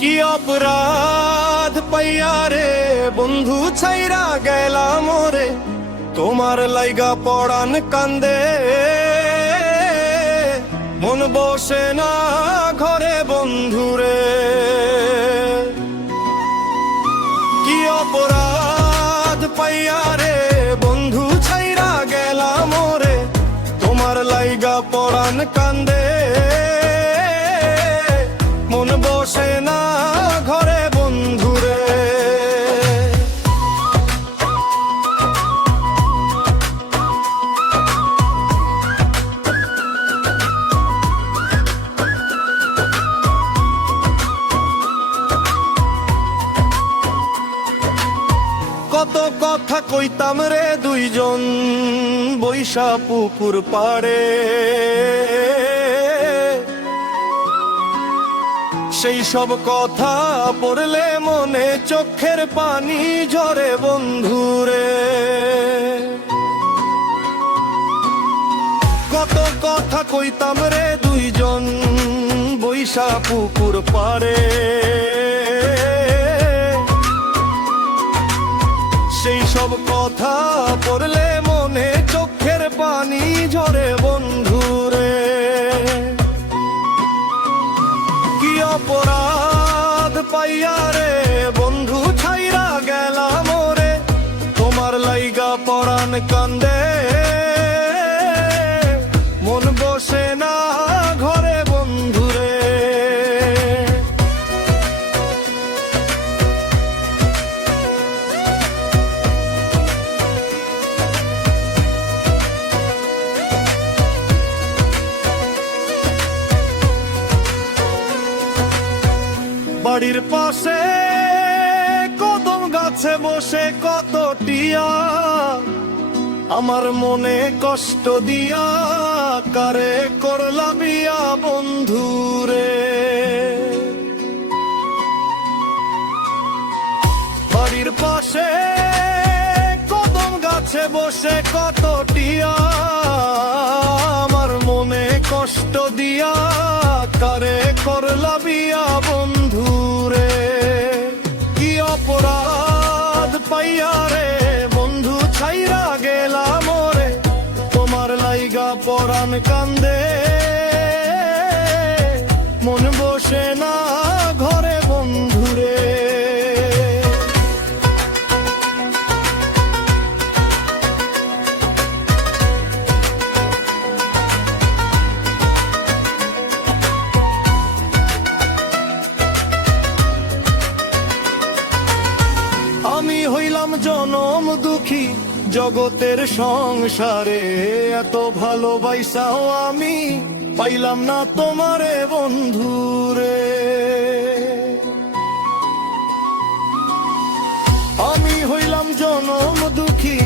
কি অপরাধ পাইয়া রে বন্ধু ছাইরা গেলাম ওরে, তোমার লাইগা পড়ান কান্দে, মন বসে না ঘরে বন্ধুরে। কি অপরাধ পাইয়া রে বন্ধু ছাইরা গেলাম ওরে, তোমার লাইগা পড়ান কান্দে, মন বসে না ঘরে বন্ধুরে। কত কথা কইতাম রে দুইজন বৈশা পুকুর পাড়ে, সেই সব কথা পড়লে মনে চোখের পানি ঝরে বন্ধুরে। কত কথা কইতাম রে দুইজন বৈশা পুকুর পাড়ে, সেই সব কথা পড়লে মনে চোখের পানি ঝরে বন্ধুরে। কি অপরাধ পাইয়া রে বন্ধু ছাইরা গেলাম ওরে, তোমার লাইগা পরাণ কান্দে, মন বসে না ঘরে বন্ধুরে। বাড়ির পাশে কদম গাছে বসে কত টিয়া, আমার মনে কষ্ট দিয়া কারে করলা বিয়া বন্ধুরে। বাড়ির পাশে কদম গাছে বসে কত টিয়া, আমার মনে কষ্ট দিয়া কারে করলা বিয়া বন্ধুরে। কি অপরাধ পাইয়া রে বন্ধু ছাইরা গেলাম ওরে, তোমার লাইগা পরাণ কান্দে, মন বসে না ঘরে বন্ধুরে। আমি হইলাম জনম দুঃখী জগতের সংসারে, এত ভালোবাসাও আমি পাইলাম না তোমারে বন্ধুরে। আমি হইলাম জনম দুঃখী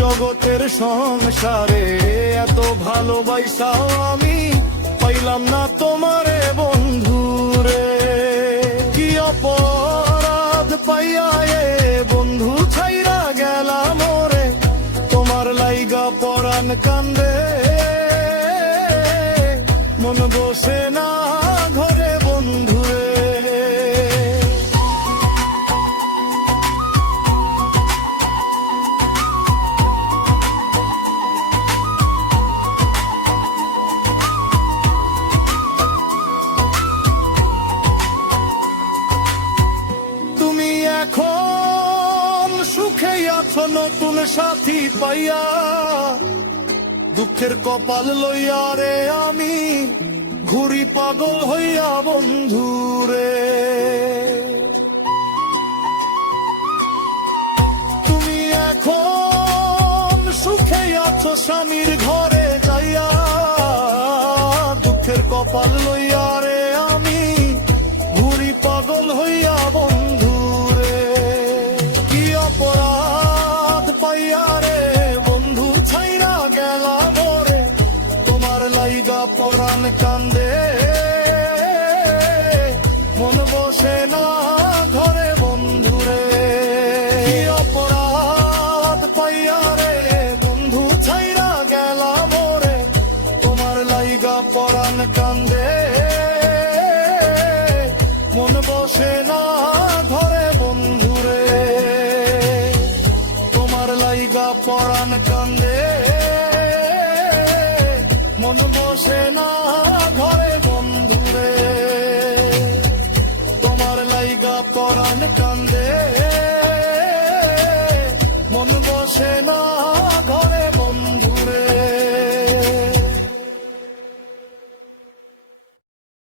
জগতের সংসারে, এত ভালোবাসাও আমি পাইলাম না তোমারে বন্ধুরে। কি অপরাধ পাইয়া এ বন্ধু ছাইরা গেলাম ওরে, তোমার লাইগা পরাণ কান্দে, মন বসে না ঘরে বন্ধুরে। তুমি এখন সুখে আছো নতুন সাথী পাইয়া, দুঃখের কপাল লইয়া রে আমি ঘুরি পাগল হইয়া বন্ধুরে। তুমি এখন সুখে আছো স্বামীর ঘরে যাইয়া, দুঃখের কপাল লইয়া রে আমি ঘুরি পাগল হইয়া বন্ধুরে। কি অপরাধ পাইয়া রে বন্ধু ছাইরা গেলাম ওরে, তোমার লাইগা পরাণ কান্দে, মন বসে না ঘরে বন্ধুরে। কি অপরাধ পাইয়া রে বন্ধু ছাইরা গেলাম ওরে, তোমার লাইগা পরাণ কান্দে, মন বসে পরাণ কান্দে, মন বসে না ঘরে বন্ধুরে, তোমার লাইগা পরাণ কান্দে।